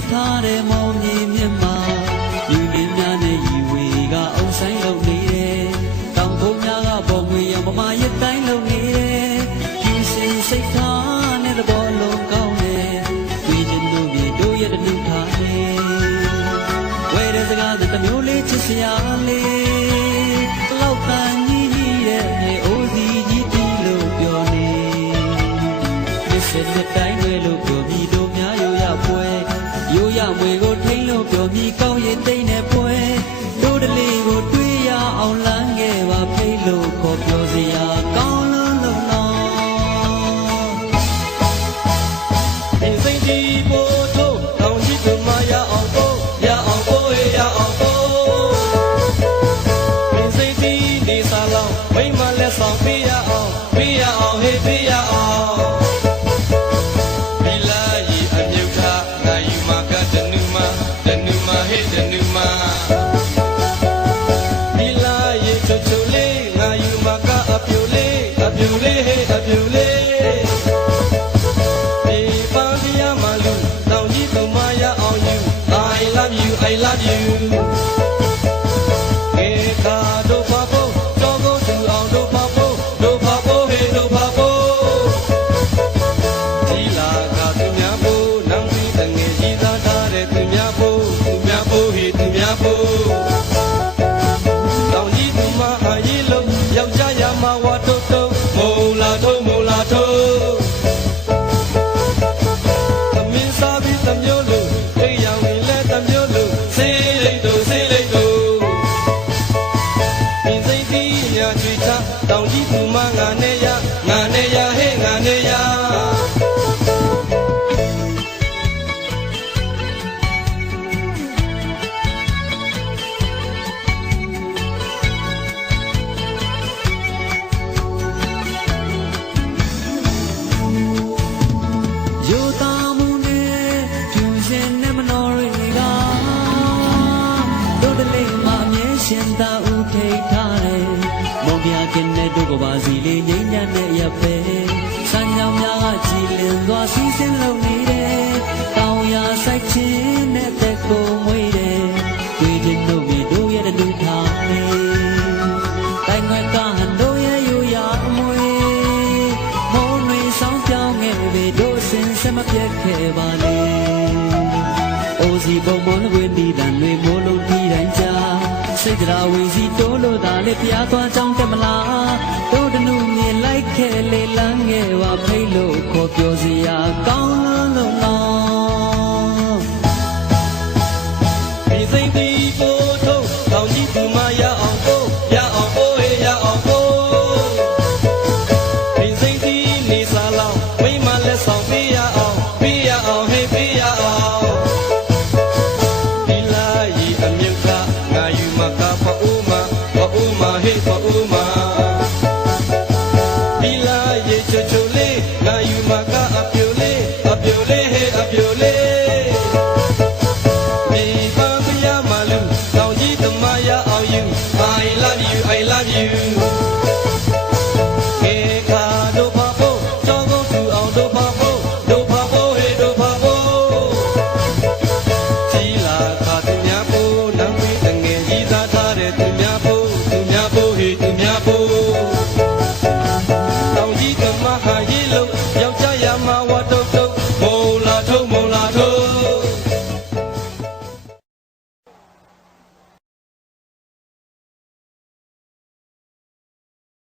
Ficaremos ရိုးရမွေကိုထိမ့်လို့ပြောပြီးကောင်းရင်တိတ်နေပွဲတို့တလေးကိုတွေးရအောင်လမ်းခဲ့ပါဖိတ်လို့ခေါ်ပြောစရာကောင်းလို့လို့နော်ဒီစိတ်ဒီပို့ထုတ်တောင်ကြီးကမရအောင်ကိုရအောင်ကိုရအောင်ကိုဒီစိတ်ဒီဒီစားလောင်းမိမလက်ဆောင်ပေးရအောင်ပေးရအောင်ဟေးပေးရအောင် on you. ရှင်သာဥထိတ်ထားတယ်မုံပြကင်းတဲ့တို့ကပါစီလေးငိမ့်ညံ့တဲ့ရပ်ပဲဆန်းကြောင်များကကြည်လင်သွားစီးစင်းလုံနေတယ်တောင်ရဆိုင်ချင်းနဲ့တက်ကိုမွေးတယ်တွေ့ချင်တို့မြေတို့ရဲ့တူထားတယ်တိုင်းွယ်ကဟန်တို့ရဲ့ယူရအမွေမောတွေဆောင်ပြောင်းခဲ့ပေတို့စင်စမပြတ်ခဲ့ပါလေအိုစီပုံမောလကွေတီတန်တွေမိုးလုံးတီတိုင်းကြာ စိတ်ကြရာဝင်စီတိုးလို့သာလေဖျားသွားကြောင်းတက်မလားတို့တနုမြင်လိုက်ခဲ့လေလန်းငယ်ပါဖိတ်လို့ခေါ်ပြောစရာကောင်းလို့လို့နော်ဒီစိတ်ဒီပို့ထုတ် ဒီလာ